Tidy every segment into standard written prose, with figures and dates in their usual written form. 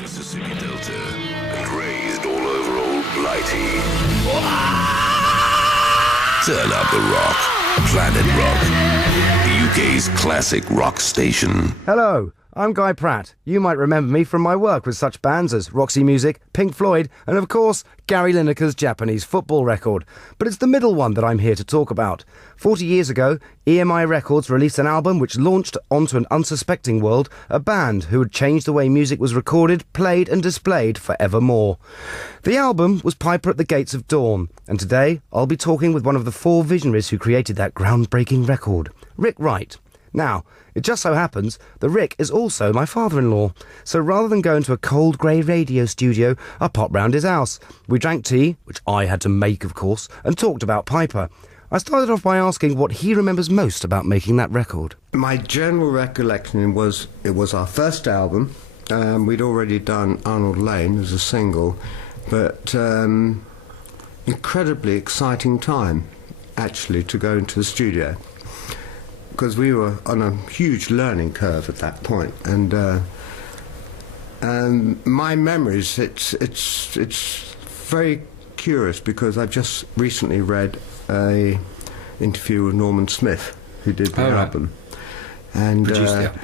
Mississippi Delta and raised all over old Blighty. Turn up the rock. Planet Rock, the UK's classic rock station. Hello, I'm Guy Pratt. You might remember me from my work with such bands as Roxy Music, Pink Floyd, and of course, Gary Lineker's Japanese football record. But it's the middle one that I'm here to talk about. 40 years ago, EMI Records released an album which launched onto an unsuspecting world a band who had changed the way music was recorded, played and displayed forevermore. The album was Piper at the Gates of Dawn, and today I'll be talking with one of the four visionaries who created that groundbreaking record, Richard Wright. Now, it just so happens that Rick is also my father-in-law, so rather than go into a cold grey radio studio, I popped round his house. We drank tea, which I had to make of course, and talked about Piper. I started off by asking what he remembers most about making that record. My general recollection was it was our first album. We'd already done Arnold Lane as a single, but incredibly exciting time actually to go into the studio, because we were on a huge learning curve at that point, and my memories, it's very curious because I've just recently read a interview with Norman Smith, who did the album, and produced the album.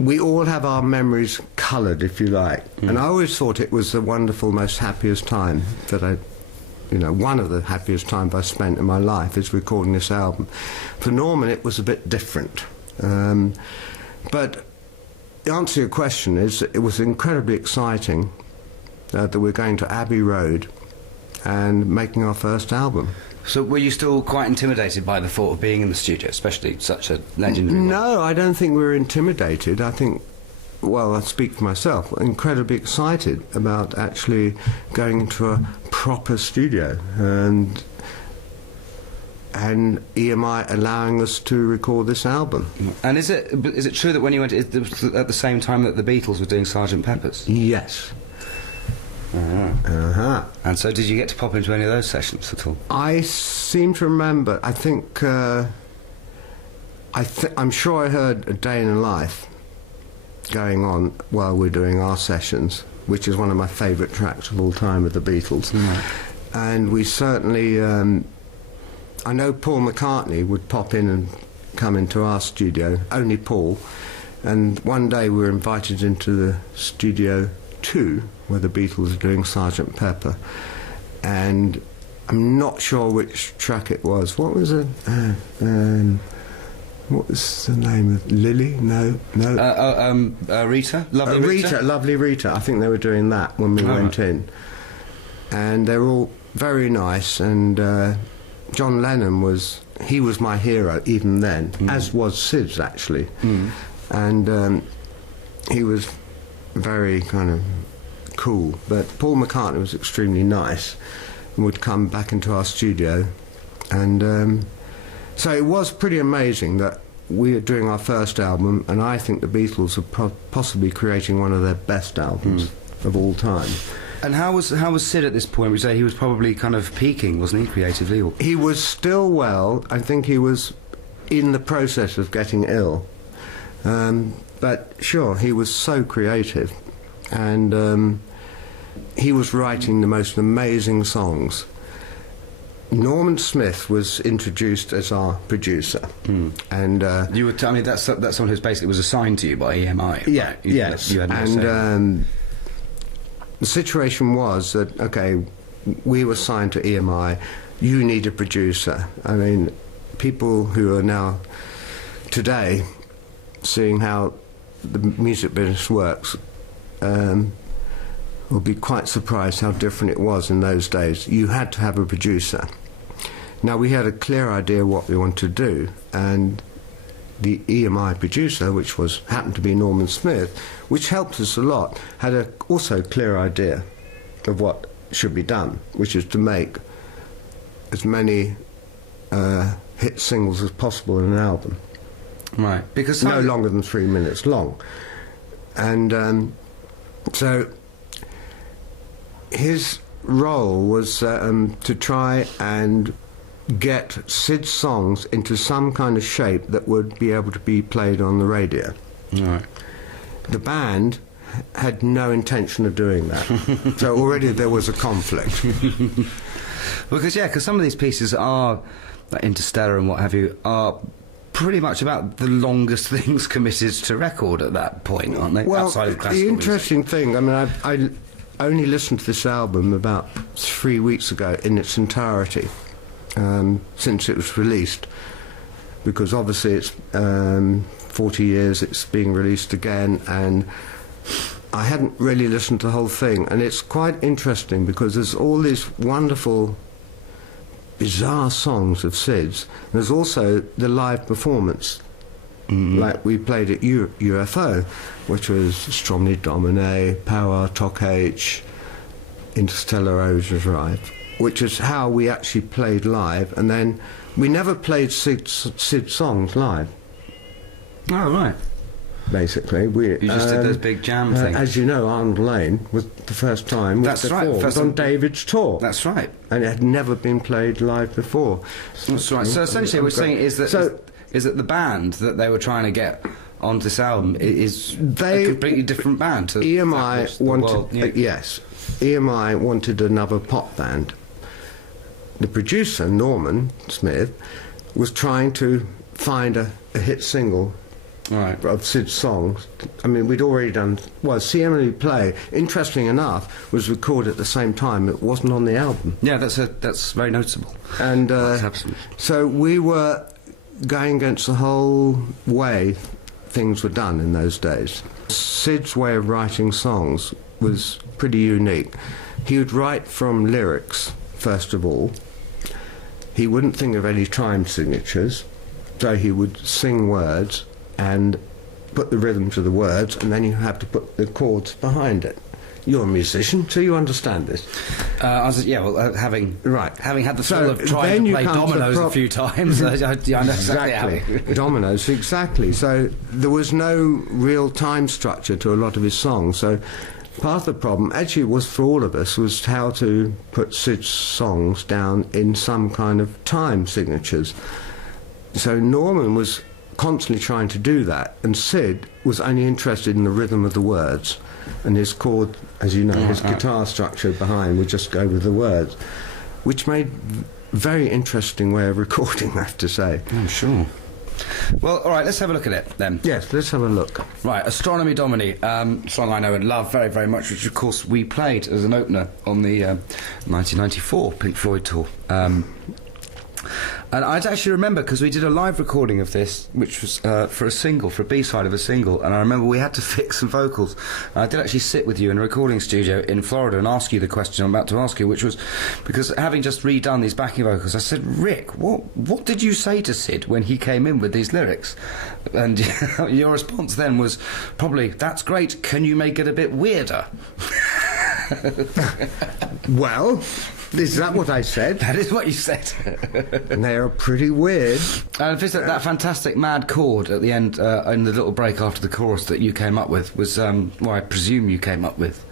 We all have our memories coloured, if you like, and I always thought it was the wonderful, most happiest time that one of the happiest times I spent in my life is recording this album. For Norman, it was a bit different. But the answer to your question is it was incredibly exciting that we're going to Abbey Road and making our first album. So were you still quite intimidated by the thought of being in the studio, especially such a legendary one? No, I don't think we were intimidated. I think, well, I speak for myself, incredibly excited about actually going into a proper studio and EMI allowing us to record this album. And is it true that when you went, it was at the same time that the Beatles were doing Sgt. Pepper's? Yes. And so did you get to pop into any of those sessions at all? I seem to remember, I think, I'm sure I heard A Day in a Life going on while we're doing our sessions, which is one of my favourite tracks of all time of the Beatles. And we certainly, I know Paul McCartney would pop in and come into our studio, only Paul, and one day we were invited into the Studio 2 where the Beatles are doing Sgt. Pepper, and I'm not sure which track it was. What was it? What was the name of Lily? No. Rita? Lovely Rita? Lovely Rita. I think they were doing that when we went in. And they were all very nice, and John Lennon was my hero even then, as was Syd's actually. And he was very kind of cool, but Paul McCartney was extremely nice and would come back into our studio, and so it was pretty amazing that we are doing our first album, and I think the Beatles are possibly creating one of their best albums of all time. And how was Syd at this point? We say he was probably kind of peaking, wasn't he, creatively? Or? He was still well. I think he was in the process of getting ill, but sure, he was so creative, and he was writing the most amazing songs. Norman Smith was introduced as our producer, and you were telling me that's someone who's basically was assigned to you by EMI. Yeah, right? yes, you had no and the situation was that we were signed to EMI. You need a producer. I mean, people who are now today seeing how the music business works will be quite surprised how different it was in those days. You had to have a producer. Now, we had a clear idea what we wanted to do, and the EMI producer, which happened to be Norman Smith, which helped us a lot, had also a clear idea of what should be done, which is to make as many hit singles as possible in an album. Right, because no longer than 3 minutes long. And so his role was to try and get Syd's songs into some kind of shape that would be able to be played on the radio. Right. The band had no intention of doing that. So already there was a conflict. Because some of these pieces are, like Interstellar and what have you, are pretty much about the longest things committed to record at that point, aren't they? Well, outside of classical the interesting music. thing, I mean, I only listened to this album about 3 weeks ago in its entirety, since it was released, because obviously it's 40 years it's being released again, and I hadn't really listened to the whole thing, and it's quite interesting because there's all these wonderful bizarre songs of Syd's. There's also the live performance, like we played at UFO, which was Astronomy Domine, Power, Tok H, Interstellar Overdrive, which is how we actually played live, and then we never played Syd songs live. Oh, right. Basically, You just did those big jam things. As you know, Arnold Lane was the first time. That's right. It was on David's tour. That's right. And it had never been played live before. That's right. So essentially, what we're saying is that is that the band that they were trying to get onto this album is a completely different band. To EMI wanted, yes, EMI wanted another pop band. The producer, Norman Smith, was trying to find a hit single. Right. Of Syd's songs. I mean, we'd already done... Well, See Emily Play, interesting enough, was recorded at the same time. It wasn't on the album. Yeah, that's very noticeable. And absolutely. So we were going against the whole way things were done in those days. Syd's way of writing songs was pretty unique. He would write from lyrics, first of all. He wouldn't think of any time signatures, so he would sing words and put the rhythm to the words, and then you have to put the chords behind it. You're a musician, so you understand this. Having had the thrill of trying to play dominoes a few times, I know exactly. Dominoes, exactly. So there was no real time structure to a lot of his songs. So part of the problem, actually, was for all of us, was how to put Syd's songs down in some kind of time signatures. So Norman was constantly trying to do that, and Syd was only interested in the rhythm of the words, and his chord, as you know, his guitar structure behind would just go with the words, which made very interesting way of recording, I have to say. I'm sure. Well, all right, let's have a look at it then. Yes, let's have a look. Right, Astronomy Domine, song I know and love very, very much, which of course we played as an opener on the 1994 Pink Floyd tour. And I actually remember, because we did a live recording of this, which was for a B-side of a single, and I remember we had to fix some vocals. And I did actually sit with you in a recording studio in Florida and ask you the question I'm about to ask you, which was, because having just redone these backing vocals, I said, Rick, what did you say to Syd when he came in with these lyrics? And your response then was probably, that's great, can you make it a bit weirder? Well, is that what I said? That is what you said. And they are pretty weird. And that fantastic mad chord at the end, in the little break after the chorus that you came up with was, I presume you came up with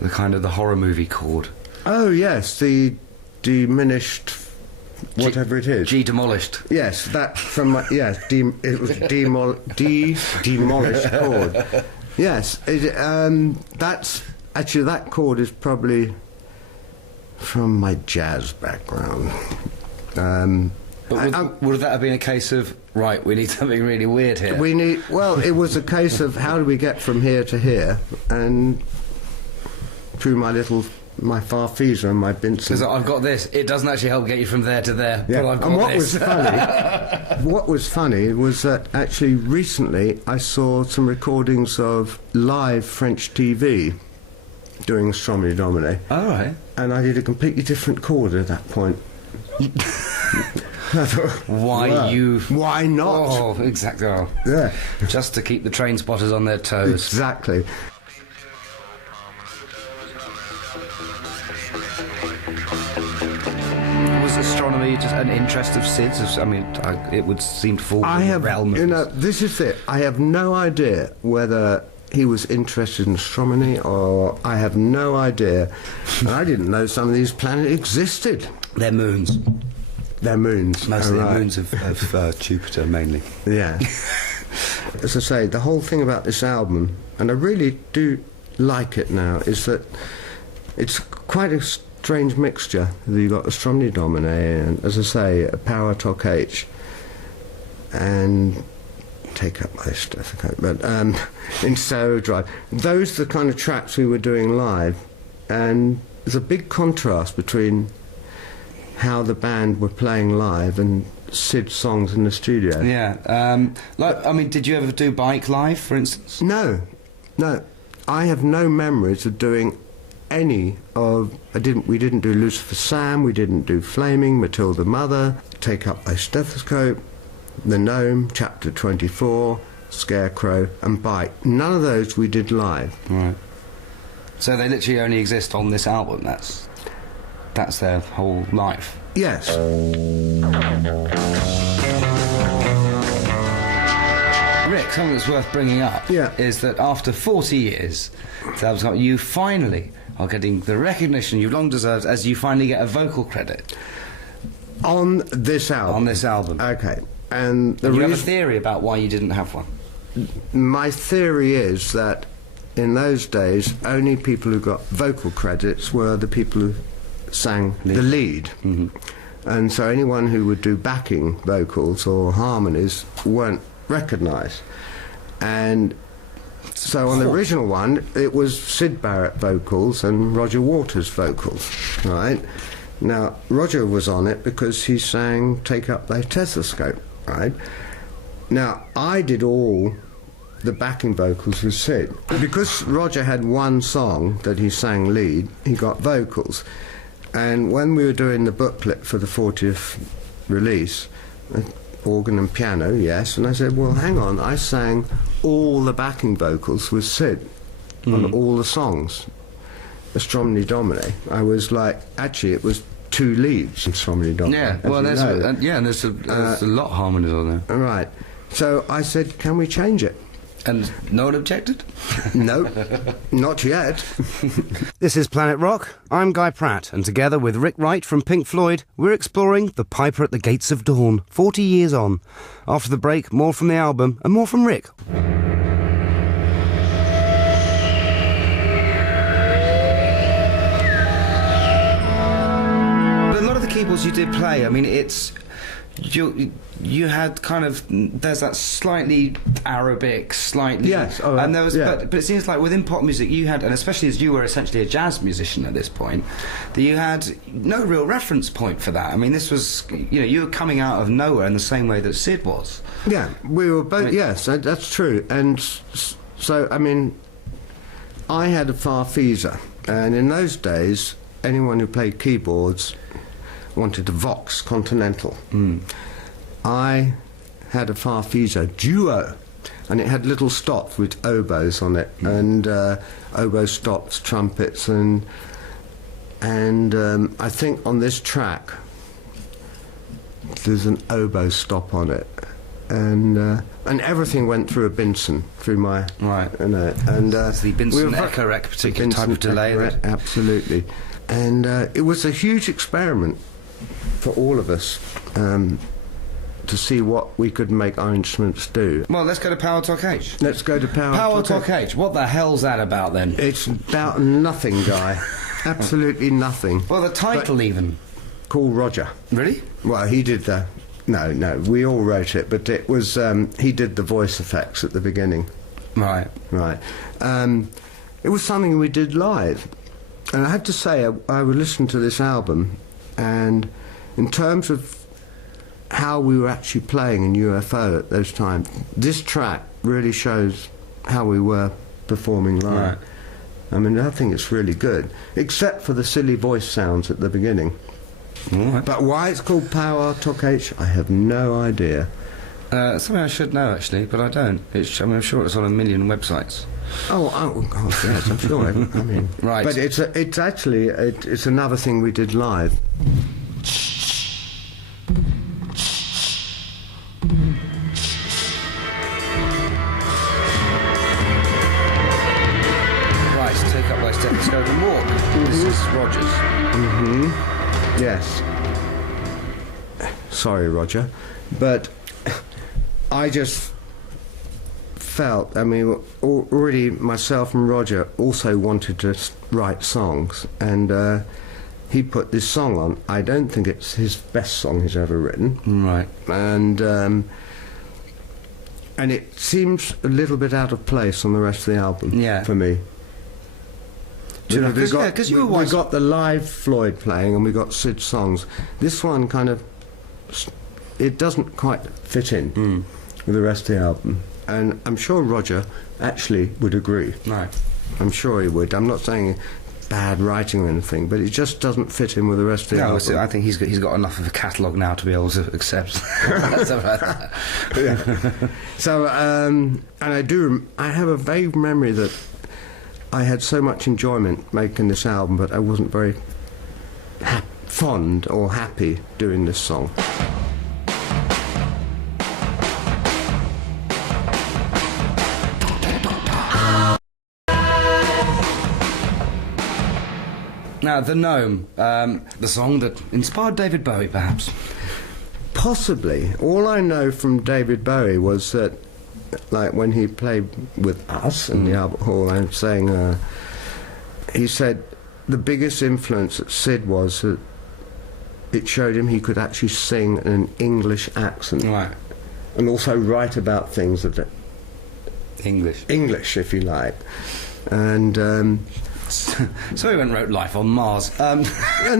the kind of the horror movie chord. Oh yes, the diminished, whatever it is. G demolished. Yes, that from my, yes, it was demolished chord. Yes, that's actually, that chord is probably from my jazz background. But would that have been a case of, right, we need something really weird here? It was a case of how do we get from here to here, and through my farfisa and my Binson. Because I've got this, it doesn't actually help get you from there to there, yeah. but I've got and what this. what was funny was that actually recently I saw some recordings of live French TV doing Astronomy Domine. All right. And I did a completely different chord at that point. Why not? Oh, exactly. Oh. Yeah. Just to keep the train spotters on their toes. Exactly. Was astronomy just an interest of Syd's? I mean, it would seem to fall in the realm of... this is it. I have no idea whether he was interested in astronomy, or I have no idea. And I didn't know some of these planets existed. They're moons. They're moons. Mostly moons of Jupiter, mainly. Yeah. As I say, the whole thing about this album, and I really do like it now is that it's quite a strange mixture. You've got Astronomy Domine and, as I say, a Power Talk H, and take up my stethoscope, but Interstellar Overdrive. Those are the kind of tracks we were doing live, and there's a big contrast between how the band were playing live and Syd's songs in the studio. Yeah. Did you ever do Bike live, for instance? No. I have no memories of doing any of... We didn't do Lucifer Sam, we didn't do Flaming, Matilda Mother, Take Up Thy Stethoscope, The Gnome, Chapter 24, Scarecrow, and Bike. None of those we did live. Right. So they literally only exist on this album, that's their whole life? Yes. Rick, something that's worth bringing up is that after 40 years, you finally are getting the recognition you've long deserved as you finally get a vocal credit. On this album? On this album. Okay. And you have a theory about why you didn't have one? My theory is that in those days, only people who got vocal credits were the people who sang the lead. Mm-hmm. And so anyone who would do backing vocals or harmonies weren't recognised. And so on the original one, it was Syd Barrett vocals and Roger Waters vocals, right? Now, Roger was on it because he sang Take Up Thy Stethoscope, right? Now, I did all the backing vocals with Syd. Because Roger had one song that he sang lead, he got vocals. And when we were doing the booklet for the 40th release, organ and piano, yes, and I said, well, hang on, I sang all the backing vocals with Syd on all the songs. Astronomy Domine. I was like, actually, it was 2 leads in Astronomy Domine. Yeah, well, there's a lot of harmonies on there. Right. So I said, can we change it? And no one objected? No, not yet. This is Planet Rock. I'm Guy Pratt, and together with Rick Wright from Pink Floyd, we're exploring The Piper at the Gates of Dawn, 40 years on. After the break, more from the album and more from Rick. But a lot of the keyboards you did play, I mean, it's... You had kind of, there's that slightly Arabic, slightly... Yes, and there was, but it seems like within pop music you had, and especially as you were essentially a jazz musician at this point, that you had no real reference point for that. I mean, this was, you were coming out of nowhere in the same way that Syd was. Yeah, we were both, yes, that's true. And so, I mean, I had a farfisa, and in those days, anyone who played keyboards wanted a Vox Continental. I had a farfisa duo, and it had little stops with oboes on it, and oboe stops, trumpets, and I think on this track there's an oboe stop on it, and everything went through a Binson, through my right, and the Binson Echo-Rec particular type of delay. Absolutely, and it was a huge experiment for all of us to see what we could make our instruments do. Well, let's go to Power Talk H. Let's go to Power Talk H. What the hell's that about then? It's about nothing, Guy. Absolutely nothing. Well, the title even. Call Roger. Really? Well, he did the... No, we all wrote it, but it was... he did the voice effects at the beginning. Right. Right. It was something we did live. And I have to say, I would listen to this album, and in terms of how we were actually playing in UFO at those times, this track really shows how we were performing live. Right. I mean, I think it's really good, except for the silly voice sounds at the beginning. Right. But why it's called Power Talk H, I have no idea. Something I should know, actually, but I don't. I'm sure it's on a million websites. Oh God, yes, I'm sure. I mean, right. But it's actually another thing we did live. Right, take up my stethoscope and walk. This is Rogers. Yes. Sorry, Roger, but I just felt, I mean, already myself and Roger also wanted to write songs, and he put this song on. I don't think it's his best song he's ever written. Right. And it seems a little bit out of place on the rest of the album, for me. Because we got the live Floyd playing, and we got Syd's songs. This one kind of, it doesn't quite fit in with the rest of the album. And I'm sure Roger actually would agree. Right. I'm sure he would. I'm not saying bad writing or anything, but it just doesn't fit in with the rest of the album. I think he's got enough of a catalogue now to be able to accept stuff like that. Yeah. So, and I have a vague memory that I had so much enjoyment making this album, but I wasn't very fond or happy doing this song. Now, the Gnome, the song that inspired David Bowie, perhaps? Possibly. All I know from David Bowie was that, like, when he played with us in the Albert Hall, I'm saying, he said the biggest influence that Syd was that it showed him he could actually sing in an English accent. Right. And also write about things that are English, if you like. And so he went and wrote Life on Mars. And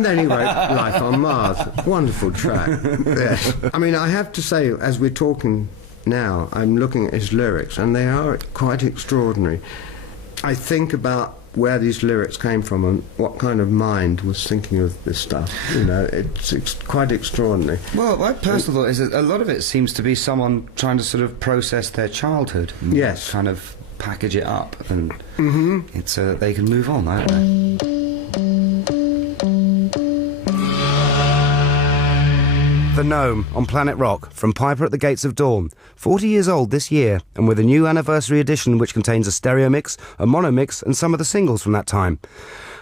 then he wrote Life on Mars. Wonderful track. Yes. I mean, I have to say, as we're talking now, I'm looking at his lyrics, and they are quite extraordinary. I think about where these lyrics came from and what kind of mind was thinking of this stuff. You know, it's quite extraordinary. Well, my personal thought is that a lot of it seems to be someone trying to sort of process their childhood. And yes. Kind of package it up, and it's so that they can move on, don't they? The Gnome on Planet Rock from Piper at the Gates of Dawn. 40 years old this year, and with a new anniversary edition which contains a stereo mix, a mono mix, and some of the singles from that time.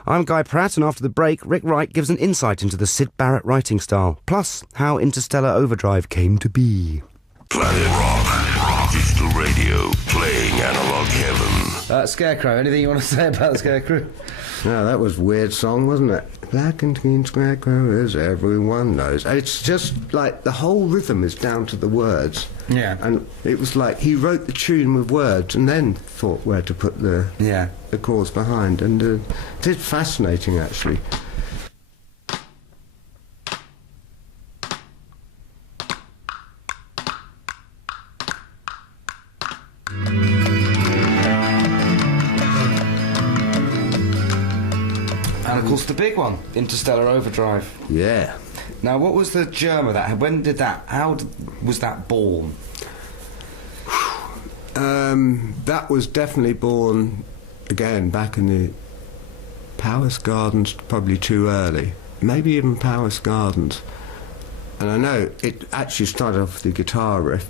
I'm Guy Pratt, and after the break, Rick Wright gives an insight into the Syd Barrett writing style, plus how Interstellar Overdrive came to be. Planet Rock, digital radio, playing analog heaven. Scarecrow, anything you want to say about the Scarecrow? No, that was a weird song, wasn't it? Black and green scarecrow, as everyone knows. It's just like the whole rhythm is down to the words. Yeah. And it was like he wrote the tune with words and then thought where to put the chords behind. And it's fascinating, actually. And of course the big one, Interstellar Overdrive. Yeah. Now, what was the germ of that? When did that? Was that born? That was definitely born again back in the Powys Gardens, probably too early. Maybe even Powys Gardens. And I know it actually started off with the guitar riff.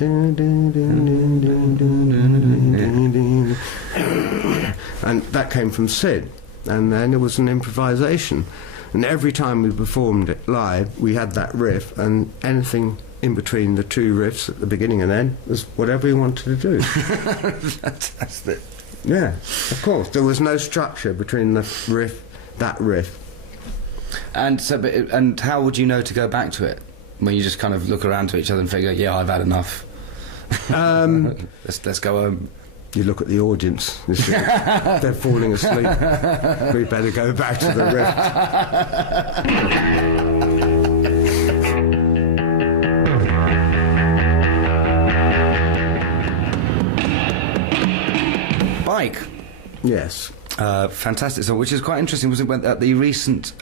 And that came from Syd. And then it was an improvisation. And every time we performed it live, we had that riff, and anything in between the two riffs at the beginning and end was whatever we wanted to do. Fantastic. Yeah, of course. There was no structure between the riff, that riff. And so, and how would you know to go back to it? When you just kind of look around to each other and figure, yeah, I've had enough. Let's go home. You look at the audience, they're falling asleep. We better go back to the riff. Bike. Yes. Fantastic. So, which is quite interesting, was it when, at the recent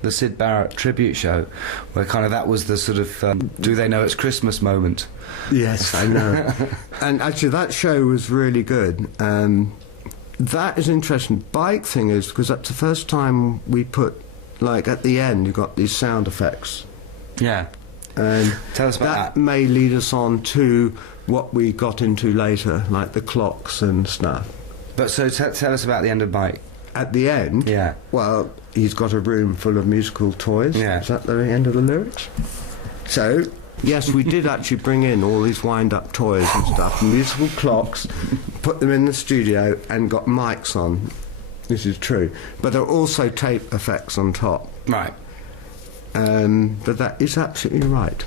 the Syd Barrett tribute show, where kind of that was the sort of do they know it's Christmas moment. Yes, I know. And actually that show was really good. That is interesting. Bike thing is because that's the first time we put, like, at the end you got these sound effects. Yeah. And tell us about that. That may lead us on to what we got into later, like the clocks and stuff. But so tell us about the end of Bike. At the end? Yeah. Well, he's got a room full of musical toys. Yeah. Is that the end of the lyrics? So, Yes, we did actually bring in all these wind-up toys and stuff, musical clocks, put them in the studio and got mics on. This is true. But there are also tape effects on top. Right. But that is absolutely right.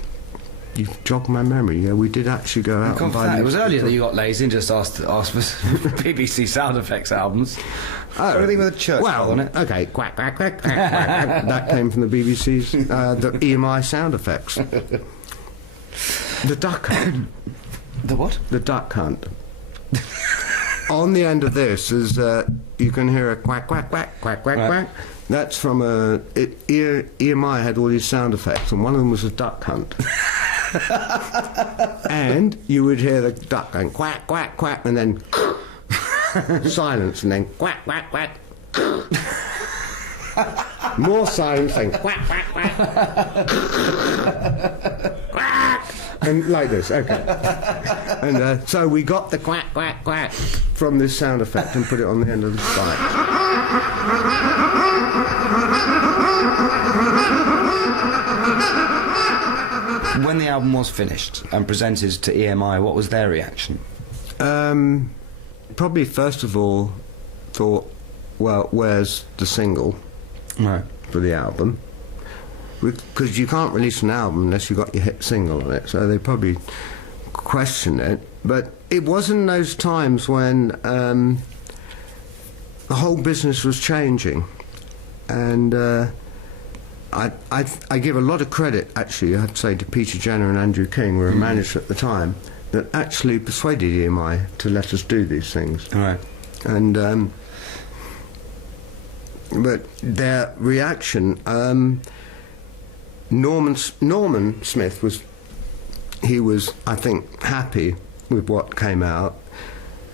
You've jogged my memory. Yeah, we did actually go out and buy... It was earlier that you got lazy and just asked for BBC sound effects albums. Oh, anything with a church bell on it? Okay, quack, quack, quack, quack, quack. That came from the BBC's, the EMI sound effects. The duck hunt. The what? The duck hunt. On the end of this is, you can hear a quack, quack, quack, quack, quack, quack. That's from EMI had all these sound effects, and one of them was a duck hunt. And you would hear the duck going quack, quack, quack, and then silence, and then quack, quack, quack. More silence, and quack, quack, quack. Quack! And like this, okay. And so we got the quack, quack, quack from this sound effect and put it on the end of the spike. When the album was finished and presented to EMI, what was their reaction? Probably first of all thought, well, where's the single for the album? Because you can't release an album unless you've got your hit single on it, so they probably question it. But it was in those times when the whole business was changing, and I give a lot of credit, actually, I'd say, to Peter Jenner and Andrew King, who were managers at the time, that actually persuaded EMI to let us do these things. Right. And but their reaction, Norman Smith was I think happy with what came out,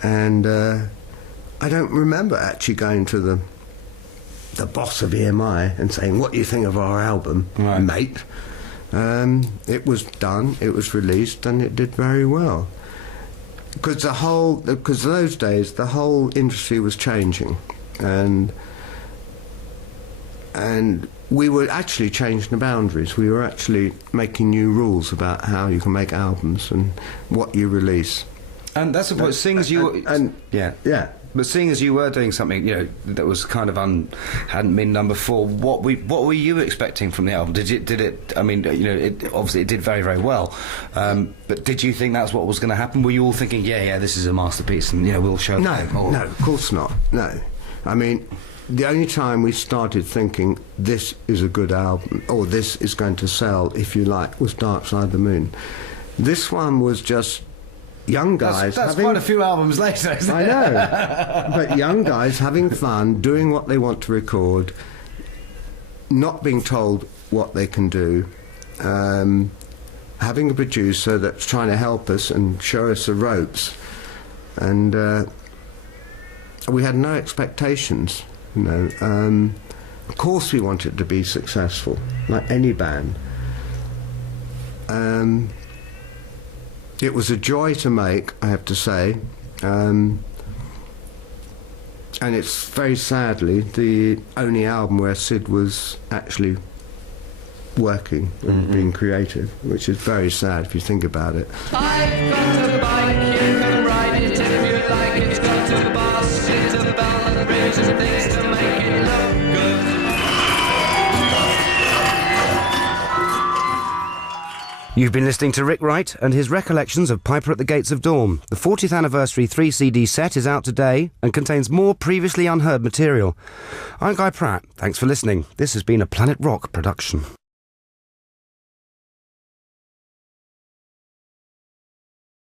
and I don't remember actually going to the boss of EMI and saying, what do you think of our album, mate? It was done, it was released, and it did very well. Because those days the whole industry was changing, and we were actually changing the boundaries. We were actually making new rules about how you can make albums and what you release. And that's what, seeing as you... yeah. But seeing as you were doing something, that was kind of hadn't been done before, what were you expecting from the album? Did it? I mean, obviously it did very, very well. But did you think that's what was going to happen? Were you all thinking, yeah, this is a masterpiece, and we'll show? No, of course not. No, I mean, the only time we started thinking this is a good album, or this is going to sell, if you like, was Dark Side of the Moon. This one was just young guys. That's quite a few albums later, isn't it? I know. But young guys having fun, doing what they want to record, not being told what they can do, having a producer that's trying to help us and show us the ropes. And we had no expectations, Of course we wanted to be successful, like any band. It was a joy to make, I have to say, and it's very sadly the only album where Syd was actually working and being creative, which is very sad if you think about it. I've got a bike, you can ride it if you like. It's got a bus, it's a bell and bridge and things to make it look good. You've been listening to Rick Wright and his recollections of Piper at the Gates of Dawn. The 40th anniversary 3-CD set is out today and contains more previously unheard material. I'm Guy Pratt. Thanks for listening. This has been a Planet Rock production.